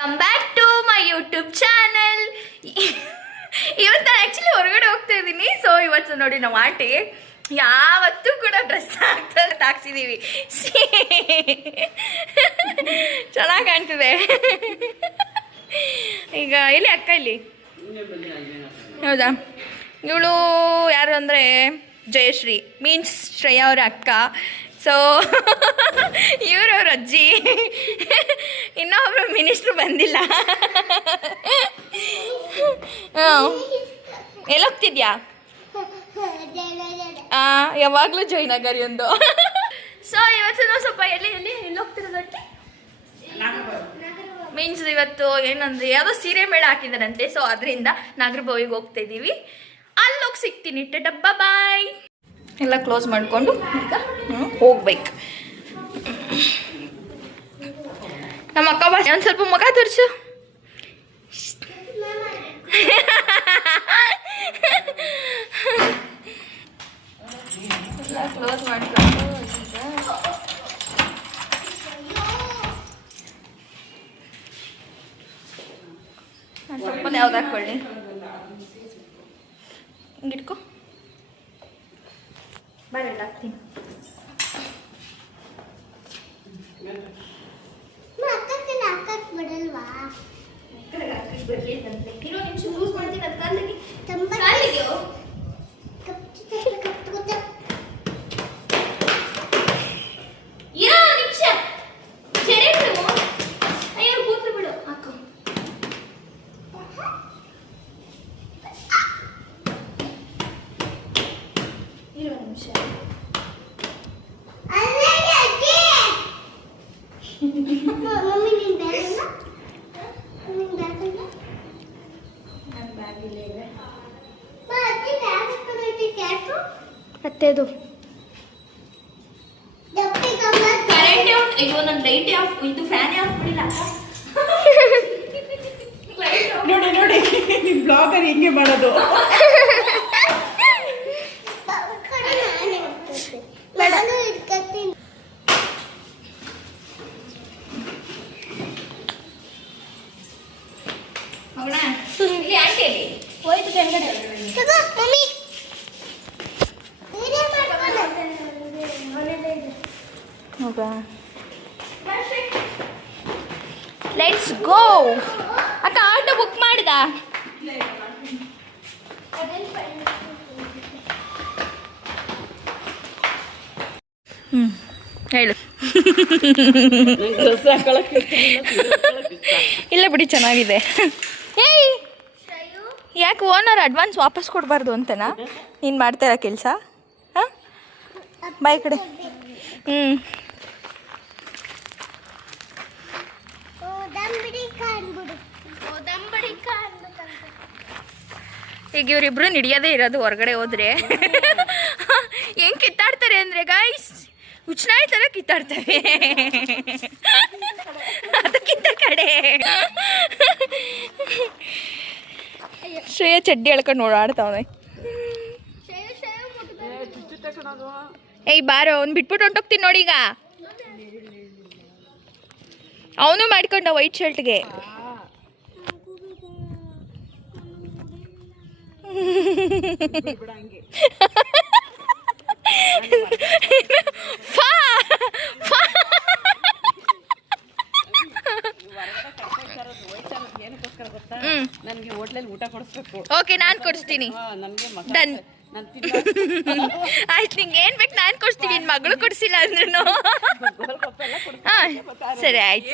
Come back to my YouTube channel. ಇವತ್ತು ನಾನು actually ಹೊರಗಡೆ ಹೋಗ್ತಾ ಇದ್ದೀನಿ. ಸೊ ಇವತ್ತು ನೋಡಿ ನಾವು ಆಂಟಿ ಯಾವತ್ತೂ ಕೂಡ ಡ್ರೆಸ್ ಹಾಕ್ಸಿದ್ದೀವಿ. ಚೆನ್ನಾಗಿ ಕಾಣ್ತಿದೆ. ಈಗ ಇಲ್ಲಿ ಅಕ್ಕ ಇಲ್ಲಿ ಹೌದಾ, ಇವಳು ಯಾರು ಅಂದರೆ ಜಯಶ್ರೀ, ಮೀನ್ಸ್ ಶ್ರೇಯಾ ಅವರ ಅಕ್ಕ. ಸೊ ಇವ್ರವ್ರ ಅಜ್ಜಿ. ಇನ್ನೊಬ್ರು ಮಿನಿಸ್ಟ್ರು ಬಂದಿಲ್ಲ. ಎಲ್ಲೋಗ್ತಿದ್ಯಾ? ಯಾವಾಗಲೂ ಜಯನಗರಿ ಒಂದು. ಸೊ ಇವತ್ತು ನಾವು ಸ್ವಲ್ಪ ಎಲ್ಲೋಗ್ತಿರೋದಕ್ಕೆ ಮೀನ್ಸ್ ಇವತ್ತು ಏನಂದ್ರೆ ಯಾವುದೋ ಸೀರೆ ಮೇಳ ಹಾಕಿದಾರಂತೆ. ಸೊ ಅದರಿಂದ ನಾಗರಬಾವಿಗೆ ಹೋಗ್ತಾ ಇದ್ದೀವಿ. ಅಲ್ಲೋಗಿ ಸಿಗ್ತೀನಿ. ಡಬ್ಬ ಬಾಯ್. ಎಲ್ಲ ಕ್ಲೋಸ್ ಮಾಡಿಕೊಂಡು ಈಗ ಹೋಗ್ಬೇಕು. ನಮ್ಮ ಅಕ್ಕ ಬಾ, ಒಂದು ಸ್ವಲ್ಪ ಮುಖ ತೋರಿಸು. ಕ್ಲೋಸ್ ಮಾಡ್ಕೊಂಡು ಸ್ವಲ್ಪ ಯಾವ್ದು ಹಾಕೊಳ್ಳಿ, ಹಿಂಗಿಟ್ಕೊ. ಬರಲ್ಲ ಹಾಕ್ತೀನಿ. ಮತ್ತೇದು ಕರೆಂಟ್ ಆಫ್. ಅಯ್ಯೋ ನನ್ನ ಲೈಟ್ ಆಫ್, ಇದು ಫ್ಯಾನ್ ಆಫ್ ಮಾಡಿಲ್ಲ. ನೋಡಿ ನೋಡಿ ನಿಮ್ ಬ್ಲಾಗರ್ ಹಿಂಗೆ ಮಾಡೋದು. ಇಲ್ಲಿ ಆಂಟಿಯಲ್ಲಿ ಹೋಯ್ತು ಕೆಳಗಡೆ. Let's go. ಅಕ್ಕ ಆಟೋ ಬುಕ್ ಮಾಡಿದ? ಹೇಳು. ಇಲ್ಲ ಬಿಡಿ, ಚೆನ್ನಾಗಿದೆ. ಏಯ್, ಯಾಕೆ ಓನರ್ ಅಡ್ವಾನ್ಸ್ ವಾಪಸ್ ಕೊಡಬಾರ್ದು ಅಂತನಾ ನೀನು ಮಾಡ್ತಾರ ಕೆಲಸ? ಹಾಂ, ಬಾಯ್ ಕಡೆ. ಈಗ ಇವರಿಬ್ರು ಹಿಡಿಯೋದೇ ಇರೋದು ಹೊರಗಡೆ ಹೋದ್ರೆ. ಹೆಂಗೆ ಕಿತ್ತಾಡ್ತಾರೆ ಅಂದರೆ ಗೈಸ್, ಹುಚ್ಚನಾಯಿ ಥರ ಕಿತ್ತಾಡ್ತವೆ. ಅದಕ್ಕಿಂತ ಕಡೆ ಶ್ರೇಯ ಚಡ್ಡಿ ಎಳ್ಕೊಂಡು ಓಡಾಡ್ತಾವನೆ. ಏಯ್ ಬಾರೋ, ಅವ್ನು ಬಿಟ್ಬಿಟ್ಟು ಹೊಂಟೋಗ್ತೀನಿ ನೋಡಿ. ಈಗ ಅವನು ಮಾಡ್ಕೊಂಡ ವೈಟ್ ಶರ್ಟ್ಗೆ. ನನಗೆ ಹೋಟ್ಲಲ್ಲಿ ಊಟ ಕೊಡಿಸ್ಬೇಕು. ಓಕೆ, ನಾನು ಕೊಡಿಸ್ತೀನಿ. ಡನ್. ಆಯ್ತು, ನಿಂಗೆ ಏನು ಬೇಕು ನಾನು ಕೊಡಿಸ್ತೀನಿ. ನಿನ್ನ ಮಗಳು ಕೊಡಿಸಿಲ್ಲ ಅಂದ್ರೂ. ಹಾಂ ಸರಿ ಆಯ್ತು.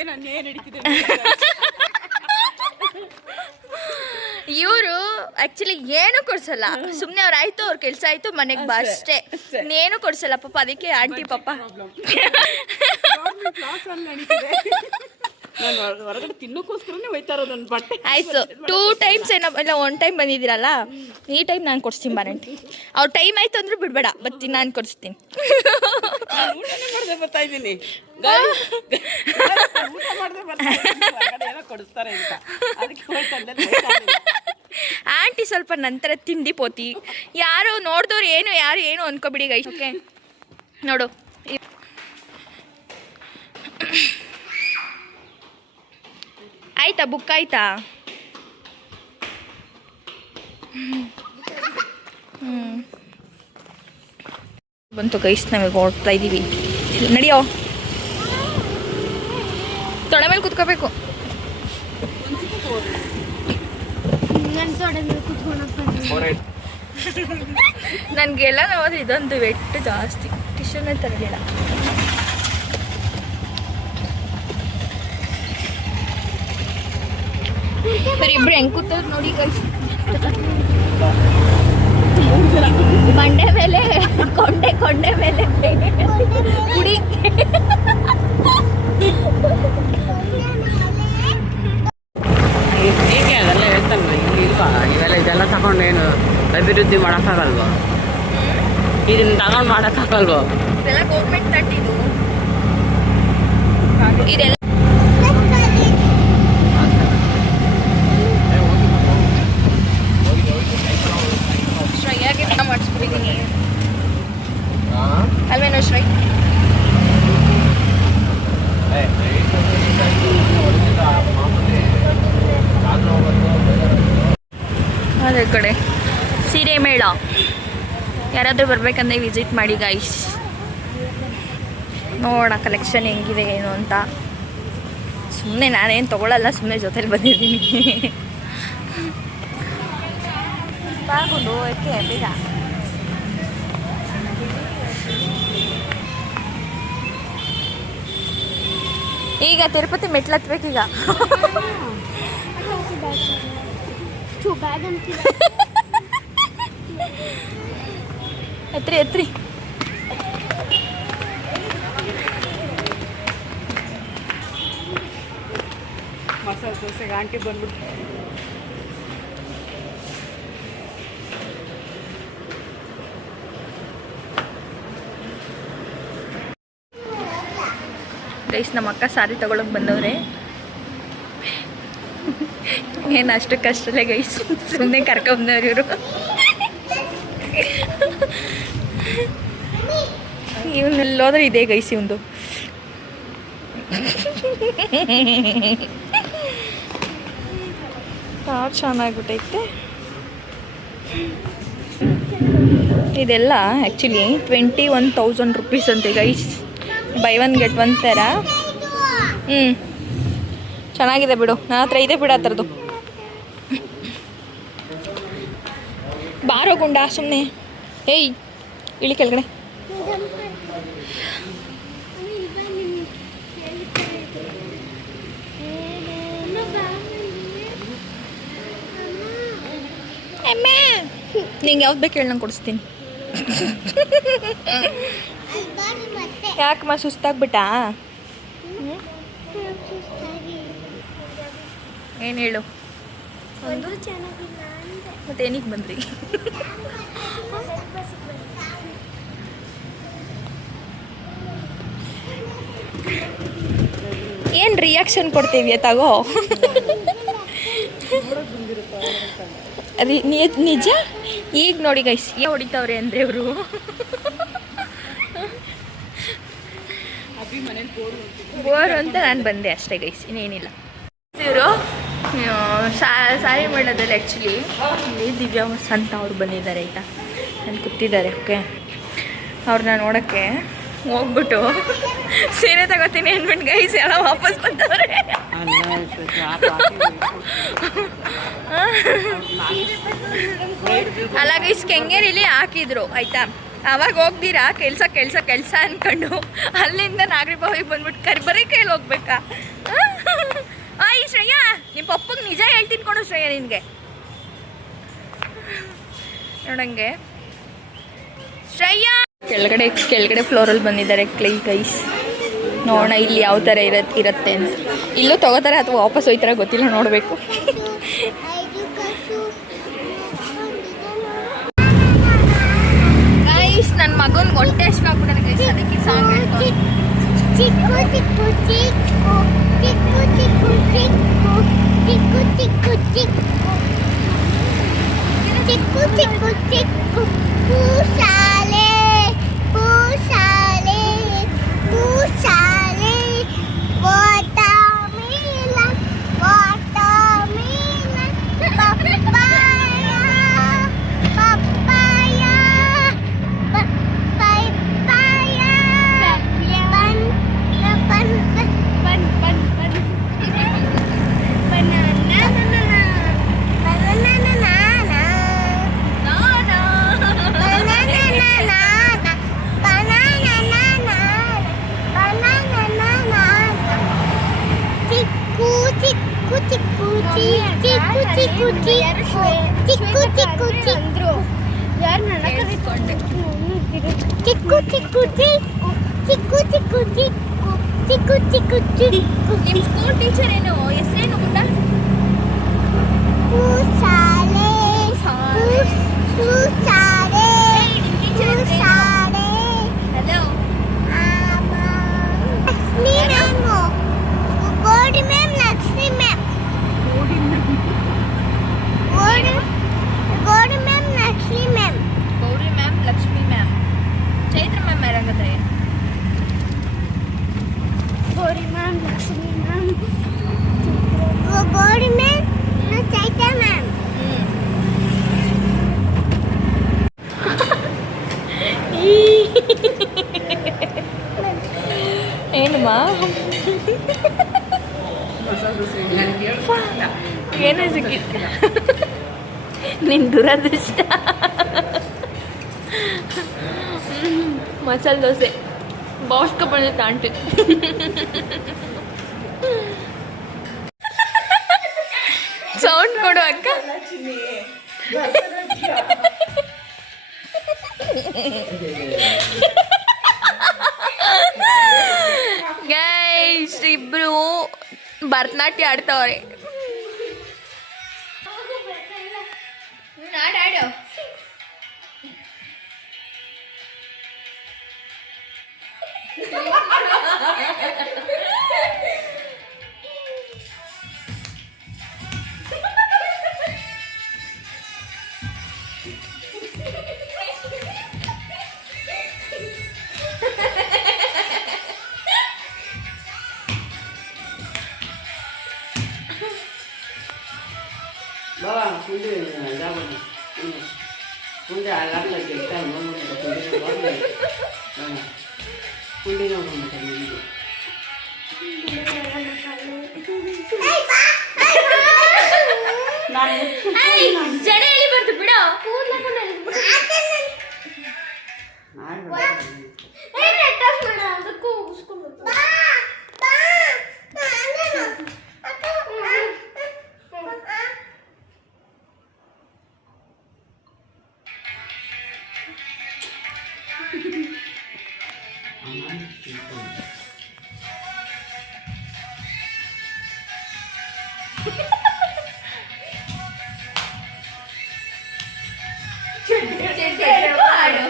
ಇವರು ಆ್ಯಕ್ಚುಲಿ ಏನೂ ಕೊಡ್ಸಲ್ಲ, ಸುಮ್ಮನೆ ಅವ್ರು ಆಯಿತು, ಅವ್ರ ಕೆಲಸ ಆಯಿತು, ಮನೆಗೆ ಬಾ ಅಷ್ಟೇ. ಇನ್ನೇನು ಕೊಡ್ಸಲ್ಲ ಪಾಪ. ಅದಕ್ಕೆ ಆಂಟಿ ಪಾಪ ಹೊರಗಡೆ ತಿನ್ನೋಕ್ಕೋಸ್ಕರನೇ ಹೋಯ್ತಾ ಇರೋದು ನನ್ನ ಬಟ್ಟೆ. ಆಯಿತು, 2 ಟೈಮ್ಸ್ ಏನೋ ಇಲ್ಲ 1 ಟೈಮ್ ಬಂದಿದ್ದೀರಲ್ಲ, ಈ ಟೈಮ್ ನಾನು ಕೊಡಿಸ್ತೀನಿ ಬಾರಂಟಿ. ಅವ್ರ ಟೈಮ್ ಆಯಿತು ಅಂದ್ರೆ ಬಿಡಬೇಡ, ಬರ್ತೀನಿ, ನಾನು ಕೊಡಿಸ್ತೀನಿ. ಊಟನೇ ಮಾಡದೆ ಬರ್ತಾ ಇದ್ದೀನಿ, ಊಟ ಮಾಡದೆ ಬರ್ತಾ ಇದ್ದೀನಿ, ಏನೋ ಕೊಡಿಸ್ತಾರೆ ಅಂತ ಅದಕ್ಕೆ ಹೋಯ್ತಾ. ಆಂಟಿ ಸ್ವಲ್ಪ ನಂತರ ತಿಂಡಿ ಪೋತಿ. ಯಾರು ನೋಡಿದವ್ರು ಯಾರು ಏನು ಅನ್ಕೋಬಿಡಿ ಗೈಸ್. ಓಕೆ ನೋಡು, ಆಯ್ತಾ ಬುಕ್ ಆಯ್ತಾ? ಬಂತು ಗೈಸ್, ನಮಗೆ ಹೊರಡ್ತಾ ಇದ್ದೀವಿ. ನಡಿಯೋ, ತೊಡೆ ಮೇಲೆ ಕುತ್ಕೋಬೇಕು. ನನಗೆಲ್ಲ ನೋಡಿದ್ರೆ ಇದೊಂದು ವೆಟ್ ಜಾಸ್ತಿ, ಟಿಶ್ಯೂನೇ ತರಲಿಲ್ಲ. ಇಬ್ರು ಹೆಂಗ್ ಕೂತವ್ರು ನೋಡಿ ಗೈಸ್. ಬಂಡೆ ಮೇಲೆ ಕೊಂಡೆ ಮೇಲೆ ಕುಡಿ. ಹೇಗೆ ಅದೆಲ್ಲ ಹೇಳ್ತಾನಲ್ಲ, ಇಲ್ಲಿ ಇಲ್ವಾ ಇದೆಲ್ಲ ತಗೊಂಡೇನು ಅಭಿವೃದ್ಧಿ ಮಾಡೋಕ್ಕಾಗಲ್ವಾ? ಇದನ್ನ ತಗೊಂಡು ಮಾಡೋಕ್ಕಾಗಲ್ವಾ? ಇದೆಲ್ಲ ಗೌರ್ಮೆಂಟ್ ತಟ್ಟಿದ್ದು ಇದೆಲ್ಲ. ಶ್ರೇಯಾಗೆ ಮಾಡಿಸ್ಬಿಟ್ಟಿದ್ದೀನಿ ಅಲ್ವೇನೋ ಶ್ರೈ? ಅದೇ ಕಡೆ ಸೀರೆ ಮೇಳ, ಯಾರಾದರೂ ಬರ್ಬೇಕಂದ್ರೆ ವಿಸಿಟ್ ಮಾಡಿ ಗೈಸ್. ನೋಡ ಕಲೆಕ್ಷನ್ ಹೆಂಗಿದೆ ಏನು ಅಂತ. ಸುಮ್ಮನೆ ನಾನೇನು ತೊಗೊಳಲ್ಲ, ಸುಮ್ಮನೆ ಜೊತೆಲಿ ಬಂದಿದ್ದೀನಿ. ಬಾಗುಂಡು ಓಕೆ ಬೇಗ. ಈಗ ತಿರುಪತಿ ಮೆಟ್ಲು ಹತ್ಬೇಕೀಗ. ಎತ್ರಿ ಮಸಾಲೆ ದೋಸೆಗೆ ಆಂಟಿ ಬಂದ್ಬಿಟ್ಟು ಗೈಸ್, ನಮ್ಮ ಅಕ್ಕ ಸಾರಿ ತಗೊಳಕ್ ಬಂದವ್ರೆ. ಏನು ಅಷ್ಟು ಕಷ್ಟಲ್ಲೇ ಗೈಸ್, ಸುಮ್ಮನೆ ಕರ್ಕೊಂಬಂದವ್ರು ಇವರು. ಇವನ್ನೆಲ್ಲೋದ್ರೆ ಇದೆ ಗೈಸ್ ಇವಂದು. ಚೆನ್ನಾಗ್ಬಿಟ್ಟೈತೆ ಇದೆಲ್ಲ. ಆ್ಯಕ್ಚುಲಿ 21,000 rupees ಅಂತೆ ಗೈಸ್. ಬೈ 1 get 1 ಥರ. ಚೆನ್ನಾಗಿದೆ ಬಿಡು, ನನ್ನ ಹತ್ರ ಇದೆ ಬಿಡು ಆ ಥರದ್ದು. ಬಾರೋ ಗುಂಡ ಸುಮ್ಮನೆ. ಏಯ್ ಇಳಿ ಕೆಳಗಡೆ. ನಿಂಗೆ ಯಾವ್ದು ಬೇಕು ಹೇಳಿ, ನಂಗೆ ಕೊಡಿಸ್ತೀನಿ. ಯಾಕಮ್ಮ ಸುಸ್ತಾಗ್ಬಿಟ್ಟಾ? ಏನು ಹೇಳು? ಮತ್ತೆ ಏನಕ್ಕೆ ಬಂದ್ರಿ? ಏನು ರಿಯಾಕ್ಷನ್ ಕೊಡ್ತೀವಿ ತಗೋ. ನಿಜ. ಈಗ ನೋಡಿ ಗೈಸ್, ಹೊಡಿತಾವ್ರೆ ಅಂದರೆ ಇವರು. ಬೋರು ಅಂತ ನಾನು ಬಂದೆ ಅಷ್ಟೇ ಗೈಸ್, ಇನ್ನೇನಿಲ್ಲ. ಇವರು ಸಾರಿ ಮಾಡೋದಲ್ಲಿ ಆ್ಯಕ್ಚುಲಿ ಇಲ್ಲಿ ದಿವ್ಯಾ ಅಂತ ಅವ್ರು ಬಂದಿದ್ದಾರೆ ಆಯಿತಾ, ನಾನು ಕೂತಿದ್ದಾರೆ. ಓಕೆ, ಅವ್ರನ್ನ ನೋಡೋಕ್ಕೆ ಹೋಗ್ಬಿಟ್ಟು ಸೀರೆ ತಗೋತೀನಿ ಅಂದ್ಬಿಟ್ಟು ಗೈಸ್ ಎಲ್ಲ ವಾಪಸ್ ಬಂದವ್ರೆ. ಅಲ್ಲ ಗೈಸ್, ಕೆಂಗೇರಿಲಿ ಹಾಕಿದ್ರು ಆಯಿತಾ. ಅವಾಗ ಹೋಗ್ದಿರಾ ಕೆಲಸ ಅಂದ್ಕೊಂಡು ಅಲ್ಲಿಂದ ನಾಗರಿಭಾವಿಗೆ ಬಂದ್ಬಿಟ್ಟು ಬರೀ ಕೈಯಲ್ಲಿ ಹೋಗ್ಬೇಕಾ? ಈ ಶ್ರೇಯಾ, ನಿಮ್ಮ ಪಪ್ಪಗೆ ನಿಜ ಹೇಳ್ತೀನಿ ಕೊಡು ಶ್ರೇಯಾ ನಿನಗೆ. ನೋಡಂಗೆ ಶ್ರೇಯಾ ಕೆಳಗಡೆ ಫ್ಲೋರಲ್ಲಿ ಬಂದಿದ್ದಾರೆ ಗೈಸ್. ನೋಡೋಣ ಇಲ್ಲಿ ಯಾವ ಥರ ಇರುತ್ತೆ ಅಂತ. ಇಲ್ಲೂ ತಗೋತಾರೆ ಅಥವಾ ವಾಪಸ್ ಹೋಯ್ತಾರ ಗೊತ್ತಿಲ್ಲ, ನೋಡಬೇಕು. ಗೈಸ್, ನನ್ನ ಮಗನ ಹೊಟ್ಟೆ ಎಷ್ಟಾಗ್ಬಿಟ್ಟದೆ ಗೈಸ್, ಅದಕ್ಕೆ ಸಾಂಗ್ ಹೇಳ್ಕೊಂಡು ಚಿಕ್ಕು ಚಿಕ್ಕು ಚಿಕ್ಕು ಚಿಕ್ಕು ಚಿಕ್ಕು ಚಿಕ್ಕು ಚಿಕ್ಕು ಚಿಕ್ಕು ಚಿಕ್ಕು ಚಿಕ್ಕು ಚಿಕ್ಕು ಚಿಕ್ಕು ಪೂಸಾಲೆ ಪೂಸಾಲೆ ಪೂಸಾಲೆ ವಾಟರ್ಮೆಲನ್ ಚಿಕ್ಕು ಚಿಕ್ಕು ಚಿಕ್ಕು ಚಿಕ್ಕು ಚಿಕ್ಕು ಚಿಕ್ಕು ಯಾರು ನನ್ನ ಚಿಕ್ಕು ಚಿಕ್ಕು ಚಿಕ್ಕು ಚಿಕ್ಕು ಚಿಕ್ಕು ಚಿಕ್ಕು ಚಿಕ್ಕು ಚಿಕ್ಕು ನಿಮ್ಮ ಸ್ಕೂಲ್ ಟೀಚರ್ ಏನು ಹೆಸರೇನು ಗೊತ್ತಾ? ಕೂಸಾಲೆ ಕೂಸಾಲೆ ಕೂಸಾಲೆ ಹಲೋ ಲಕ್ಷ್ಮಿ ಮ್ಯಾಮ್ ಗೋಡಿ ಮ್ಯಾಮ್ ಲಕ್ಷ್ಮಿ ಮ್ಯಾಮ್ ಗೋಡಿ ma'am Lakshmi ma'am Gauri ma'am, Lakshmi ma'am, Chaitra ma'am ಯಾರಾಗತ್ತೆ? ಗೋಡಿ ಮ್ಯಾಮ್ ಲಕ್ಷ್ಮಿ ಮ್ಯಾಮ್ ಗೋಡಿ ಮ್ಯಾಮ್ ಚೈತ್ರ ಮ್ಯಾಮ್ ಏನಮ್ಮ ಏನೋ ಸಿಕ್ಕಿತ್ತು ನಿನ್ ದುರದೃಷ್ಟ. ಮಸಾಲೆ ದೋಸೆ ಬಾಸ್ಕ ಬಂದಿತ್ತು ಆಂಟಿ. ಸೌಂಡ್ ಕೊಡು ಅಕ್ಕ. ಗೈಸ್ ಇಬ್ರು ಭರತನಾಟ್ಯ ಆಡ್ತಾವ್ರೆ. ಆಡಾಡು. बाबा कुंडी जा बनी कुंडी आला लगे टाइम मन में कुंडी बहुत ले ना कुंडी ना मन में ಜಡೆ ಎಲ್ಲಿ ಬರ್ತು ಬಿಡು. ಆಡು.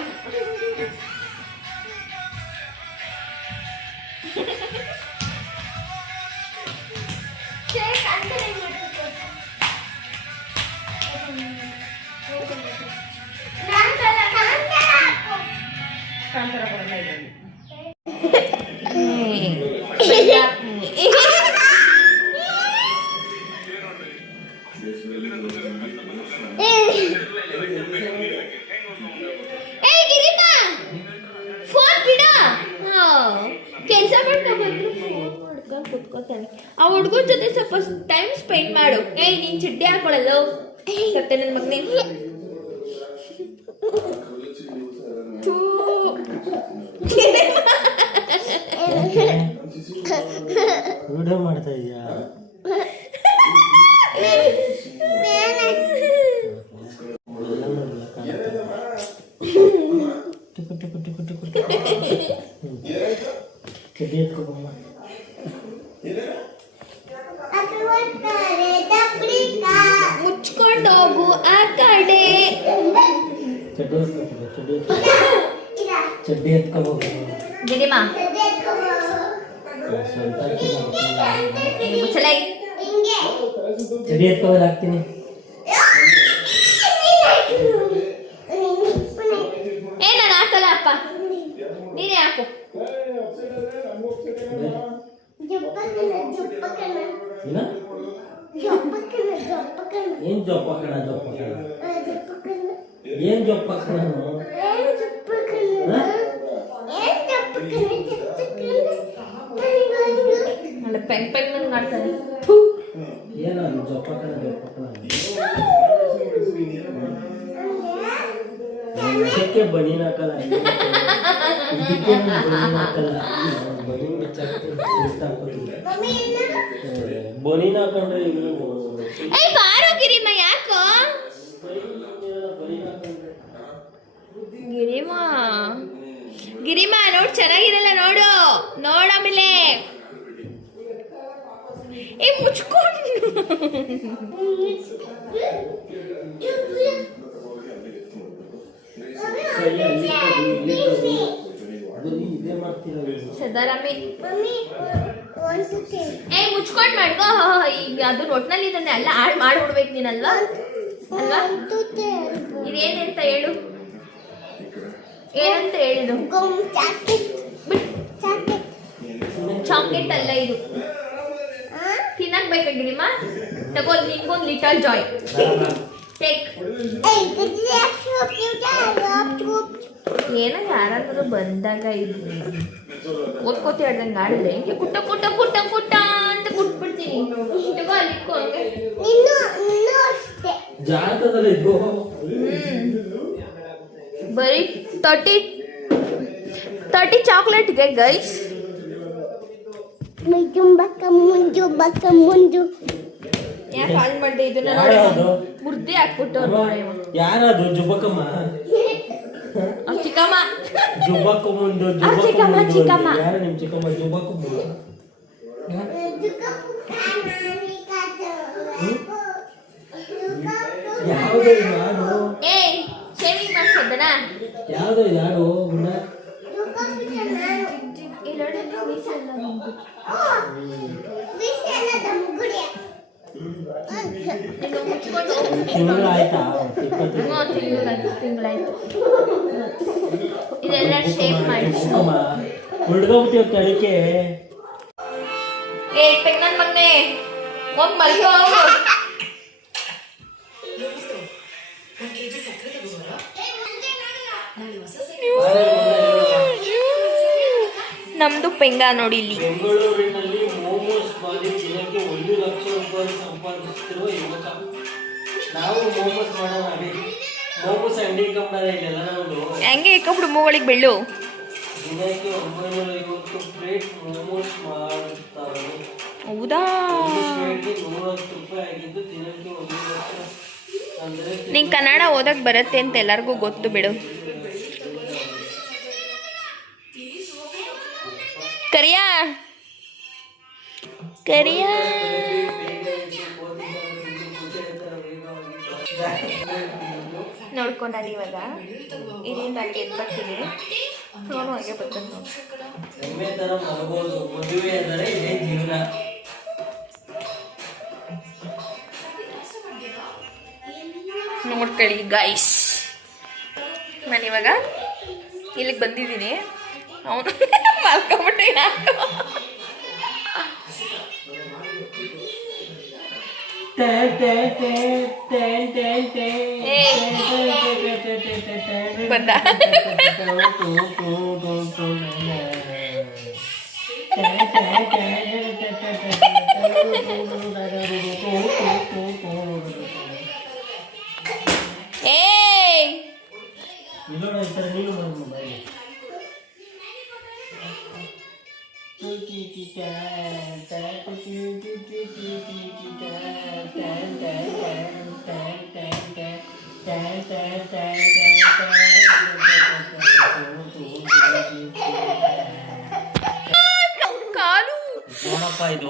ಕೆಲಸ ಮಾಡ್ಕೊಂಡು ಫೋನ್ ಮಾಡ್ಕೊಂಡು ಕುತ್ಕೋತಾನೆ. ಆ ಹುಡುಗನ ಜೊತೆ ಸ್ವಲ್ಪ ಟೈಮ್ ಸ್ಪೆಂಡ್ ಮಾಡು. ನೀನ್ ಚಡ್ಡಿ ಹಾಕೊಳಲ್ಲ ಸತ್ತೆ ನನ್ನ ಮಗನೇ. ವಿಡಿಯೋ ಮಾಡ್ತಾ ಇದೀಯಾ? ಮುಚ್ಕೊಂಡು ಹೋಗು ಆ ಕಡೆ. ಚಡ್ಡಿ ಎತ್ಕೋಬೇಕು. ಗಿಡಿಮಾ ಮುಚ್ಚಲೈ ಚಡ್ಡಿ ಎತ್ಕೋಬೇಕು ಹಾಕ್ತೀನಿ. ನಾನು ಹಾಕಲ್ಲ ಅಪ್ಪ, ನೀನೇ ಹಾಕು. ಏನ್ ಜೊಪ್ಪ ಕಣ ಜೊಪ್ಪ ಕಣ ಏನ್ ಜೊಪ್ಪ ಕಣ ಪೆಂಗ್ ಪೆಂಗ್ ನಂಗೆ ಮಾಡ್ತಾನೆ. ಏನು ಜೊಪ್ಪ ಕಣ ಜೊಪ್ಪ ಕಣ ಇದಕ್ಕೆ ಬನೀನ್ ಹಾಕಲ್ಲ, ಇದಕ್ಕೆ ಬನೀನ್ ಹಾಕಲ್ಲ, ಬನೀನ್ ಮಮ್ಮಿ ಎಲ್ಲರೂ ಬನೀನ್ ಹಾಕೊಂಡ್ರೆ ಏಯ್ ಬಾರೋ ಗಿರಿಮ ಯಾಕೋ ಗಿರಿಮ ನೋಡ್ ಚೆನ್ನಾಗಿರಲ್ಲ ನೋಡು ಆಮೇಲೆ ಏ ಮುಚ್ಕೊಂಡು ಇದೇ ಮಾಡ್ತೀರ ಸದಾರಾಮಿ ಮಮ್ಮಿ ಒಂದು ಏ ಮುಚ್ಕೊಂಡ್ ಮಾಡ್ಕೋ ಈಗ ಅದು ಒಟ್ನಲ್ಲಿ ಇದನ್ನೇ ಅಲ್ಲ ಹಾಳು ಮಾಡ್ಬಿಡ್ಬೇಕು ನೀನಲ್ವಾ ಅಲ್ವಾ ಇದೇನಂತ ಹೇಳು ಏನಂತ ಹೇಳಿದು ಗೋಮ್ ಚಾಕೆಟ್ ಚಾಕೆಟ್ ಚಾಕ್ಲೇಟ್ ಅಲ್ಲ ಇದು ತಿನ್ನಕ್ ಬೇಕಾ ಗಿರಿಮ ತಗೋ ನಿನ್ಗೊಂದು ಲಿಟಲ್ ಜಾಯ್ ಟೇಕ್ ಏಯ್ ದಿಸ್ ಇಸ್ ಸೋ ಕ್ಯೂಟ್ ಏನೋ ಯಾರಾದ್ರೂ ಬಂದಾಗ ಇದು ಓದ್ಕೋತಿ ಹೇಳ್ದಂಗೆ ಆಡಿದ್ರೆ ಹಿಂಗೆ ಕುಟ್ಟ ಕುಟ್ಟ ಕುಟ್ಟ ಕುಟ್ಟ ಅಂತ ಕುಟ್ಬಿಡ್ತೀನಿ ತಗೋ ಅಲ್ಲಿ ಇಟ್ಕೋ ಹಂಗೆ ನಿನ್ನೂ ಅಷ್ಟೇ ಜಾತಕದಲ್ಲಿ ಇದು ಬರೀ 30 ಚಾಕ್ಲೇಟ್ಗೆ ಗೈಸ್ ಬಕ್ಕ ಮುಂಜು ಯಾಕೆ ಹಾಳು ಮಾಡಿದೆ ಇದನ್ನ ನೋಡಿ ಯಾರದು? ಮುರ್ದಿ ಹಾಕ್ಬಿಟ್ಟು ಯಾರದು ಜುಬ್ಬಕ್ಕಮ್ಮ ಚಿಕ್ಕಮ್ಮ ಜುಬ್ಬಕ್ಕ ಮುಂದು ಚಿಕ್ಕಮ್ಮ, ಚಿಕ್ಕಮ್ಮ. ಯಾರು ನಿಮ್ ಚಿಕ್ಕಮ್ಮ ಜುಬ್ಬಕ್ಕ ಮುಂದು ಯಾವ್ದು ಯಾರು ಏಯ್ ಶೇವಿಂಗ್ ಮಾಡ್ಸೋದನಾ ಯಾವ್ದು ಯಾರು ಗುಣ ತಿಂಗಳಾಯ್ತಾ ತಿಂಗಳಾಯ್ತು ಇದೆಲ್ಲ ಶೇಪ್ ಮಾಡಿ ಹುಡ್ಗೋಬಿಟ್ಟಿವ್ ಕೆಳಕ್ಕೆ ಏ ಪೆಂಗನ್ ಮಗ್ನೆ ಹೋಗ್ ಮಲ್ಕೋ ನಮ್ದು ಪೆಂಗ ನೋಡಿ ಇಲ್ಲಿ ಬೆಂಗಳೂರಿನಲ್ಲಿ ಮೋಮೋಸ್ ಮಾಡಿ ದಿನಕ್ಕೆ 1 ಲಕ್ಷ ರೂಪಾಯಿ ಸಂಪಾದಿಸುತ್ತಿರುವ ಯುವಕ ನಾವು ಮೋಮೋಸ್ ಮಾಡೋಣ ಮೋಮೋಸ್ ಅಂಗಡಿ ಕಂಪನಿ ಇಲ್ಲೆಲ್ಲ ನಮ್ಮದು ಹೆಂಗೆ ಇಕ್ಕೊಬಿಡು ಮೂಗಳಿಗೆ ಬೆಳ್ಳು ದಿನಕ್ಕೆ 950 ಪ್ಲೇಟ್ ಮೋಮೋಸ್ ಮಾಡುತ್ತಾರೆ ಹೌದಾ ಪ್ಲೇಟ್ಗೆ 110 ರೂಪಾಯಿ ಆಗಿದ್ದು ದಿನಕ್ಕೆ 1 ಲಕ್ಷ ಅಂದರೆ ನಿಂಗೆ ಕನ್ನಡ ಓದಕ್ ಬರುತ್ತೆ ಅಂತ ಎಲ್ಲರಿಗೂ ಗೊತ್ತು ಬಿಡು ಕರಿಯಾ ನೋಡ್ಕೊಂಡಾಗ ಇವಾಗ ಇಲ್ಲಿಂದ ಅಲ್ಲಿ ಎದ್ದು ಬರ್ತೀನಿ ನಾನು ಹಾಗೆ ಬರ್ತಾನೆ ನೋಡಿ ಎಮ್ಮೆ ತರ ಮಲಗೋದು ಮದುವೆ ಅಂದರೆ ಇದೇ ಜೀವನ ನೋಡ್ಕೊಳ್ಳಿ ಗೈಸ್ ನಾನಿವಾಗ ಇಲ್ಲಿಗೆ ಬಂದಿದ್ದೀನಿ ಅವನು ಮಲ್ಕೊಂಬಿಟ್ಟೆ ಬಂದ ಏಯ್ ಇಲ್ಲೋಣ ಈ ಥರ ನೀನು ಮೊಬೈಲ್ ಕಾಲು ನೋಡಪ್ಪ ಇದು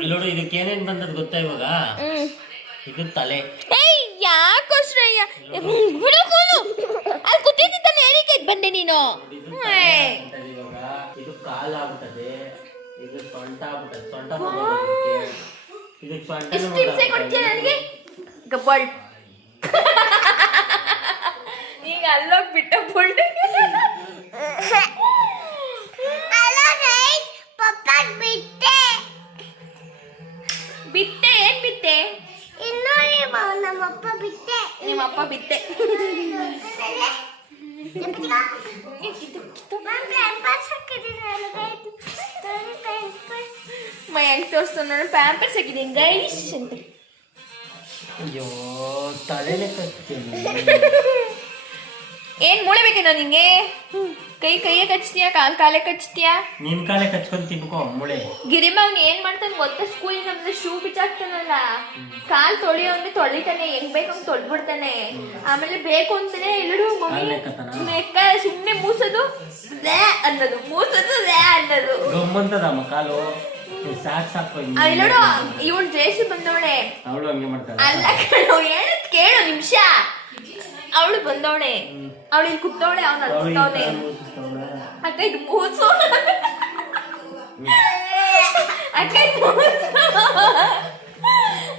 ಇಲ್ಲೋಡು ಇದಕ್ಕೆ ಏನೇನು ಬಂದದ್ದು ಗೊತ್ತಾ ಇವಾಗ ಇದು ತಲೆ ಏಯ್ ಯಾಕೋ ಶ್ರೇಯ ಬಿಡಕೋನು ಅಲ್ಲಿ ಕೂತಿದ್ದಾನೆ ಏನಕ್ಕೆ ಬಂದೆ ನೀನು ಇವಾಗ ಇದು ಕಾಲು ಆಗ್ಬಿಟ್ಟದೆ ಇದು ಸೊಂಟ ಆಗ್ಬಿಟ್ಟದೆ ಸೊಂಟ ಇದಕ್ಕೆ ಸೊಂಟ ಇಷ್ಟು ಹಿಂಸೆ ಕೊಡ್ತೀಯ ನನಗೆ ಗಬ್ಬಾಳ್ ಈಗ ಅಲ್ಲೋಗಿ ಬಿಟ್ಟ ಬುಲ್ಡ್ ಹಲೋ ಗೈಸ್ ಪಪ್ಪಾ ಬಿಟ್ಟೆ ಬಿತ್ತೆ ಏನ್ ಬಿತ್ತೆ ಇನ್ನೊಂದು ನಮ್ಮಪ್ಪ ಬಿಟ್ಟೆ ನಿಮ್ಮಪ್ಪ ಬಿತ್ತೆ ಹೆಂಗ್ ತೋರಿಸ್ತು ನೋಡು ಪ್ಯಾಂಪರ್ಸ್ ಹಾಕಿದ್ದೀನಿ ಗೈಸ್ ಅಂತ ಅಯ್ಯೋ ತಲೆನೇ ಕಟ್ತೀನಿ ಏನ್ ಮೂಳೆ ಬೇಕೇನೋ ನಿಂಗೆ? ಕೈಯೇ ಕಚ್ತೀಯಾ, ಕಾಲೇ ಕಚ್ತೀಯಾ? ನಿನ್ ಕಾಲೇ ಕಚ್ಕೊಂಡ್ ತಿನ್ಕೋ ಮೂಳೆ. ಗಿರಿಮ ಅವ್ನು ಏನ್ ಮಾಡ್ತಾನೆ ಗೊತ್ತಾ, ಸ್ಕೂಲಿಗೆ ನಮ್ದು ಶೂ ಬಿಚ್ಚಾಕ್ತಾನಲ್ಲ, ಕಾಲ್ ತೊಳಿಯೋನ್ಗೆ ತೊಳಿತಾನೆ, ಹೆಂಗ್ ಬೇಕಂಗ್ ತೊಳ್ಬಿಡ್ತಾನೆ. ಆಮೇಲೆ ಬೇಕು ಅಂತಾನೆ ಇಲ್ಲಡು ಮಮ್ಮಿ ಮೆಕ್ಕ ಸುಮ್ನೆ ಮೂಸೋದು ಅನ್ನೋದು, ಮೂಸೋದು ಅನ್ನೋದು ಗಮ್ಮಂತದಮ್ಮ ಕಾಲು. ಸಾಕು ಇಲ್ಲಡು. ಇವಳು ಜಯಶ್ರೀ ಬಂದವಳೆ, ಅವಳು ಹಂಗೆ ಮಾಡ್ತಾಳೆ. ಅಲ್ಲ ಕಣೋ, ಹೇಳದ್ ಕೇಳು ನಿಮಿಷ. ಅವಳು ಬಂದವಳೆ, ಅವಳು ಇಲ್ಲಿ ಕುತ್ತವಳೆ, ಅವ್ನು ಅಲ್ಲಿ ಕುತ್ತವನೆ. ಅಕ್ಕ ಇದು ಮೂಸು, ಅಕ್ಕ ಇದು ಮೂಸು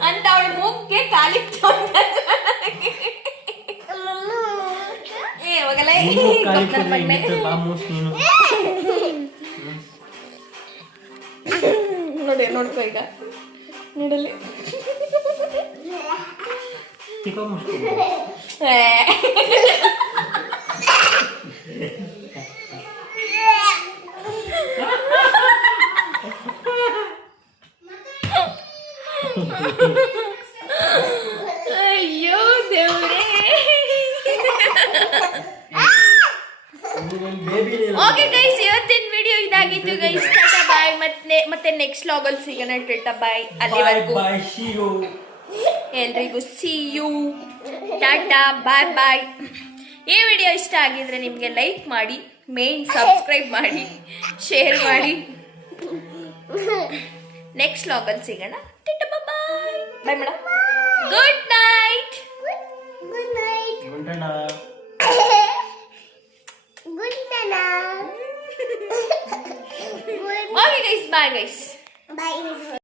ಅಂತ ಅವಳ ಮೂಗ್ಗೆ ಕಾಲಿಗೆ ಹೋಗಲ್ಲ. ನೋಡಿ ನೋಡ್ಕೊ ಈಗ ನೋಡಲಿ. ಅಯ್ಯೋ ದೇವ್ರೇ. ಓಕೆ ಗೈಸ್, ಇವತ್ತಿನ ವಿಡಿಯೋ ಇದಾಗಿತ್ತು ಗೈಸ್. Tata bye. ಮತ್ತೆ ನೆಕ್ಸ್ಟ್ ವ್ಲಾಗಲ್ಲಿ ಸಿಗೋಣ. Tata bye. ಅಲ್ಲಿವರೆಗೂ ಎಲ್ರಿಗೂ see you, tata bye bye. ಈ ವಿಡಿಯೋ ಇಷ್ಟ ಆಗಿದ್ರೆ ನಿಮಗೆ ಲೈಕ್ ಮಾಡಿ, ಮೇನ್ ಸಬ್ಸ್ಕ್ರೈಬ್ ಮಾಡಿ, ಶೇರ್ ಮಾಡಿ. ನೆಕ್ಸ್ಟ್ ವ್ಲಾಗಲ್ಲಿ ಸಿಗೋಣ. Tata bye bye madam. Good night. Good night. Good night. Good night. Okay guys, bye guys. Bye.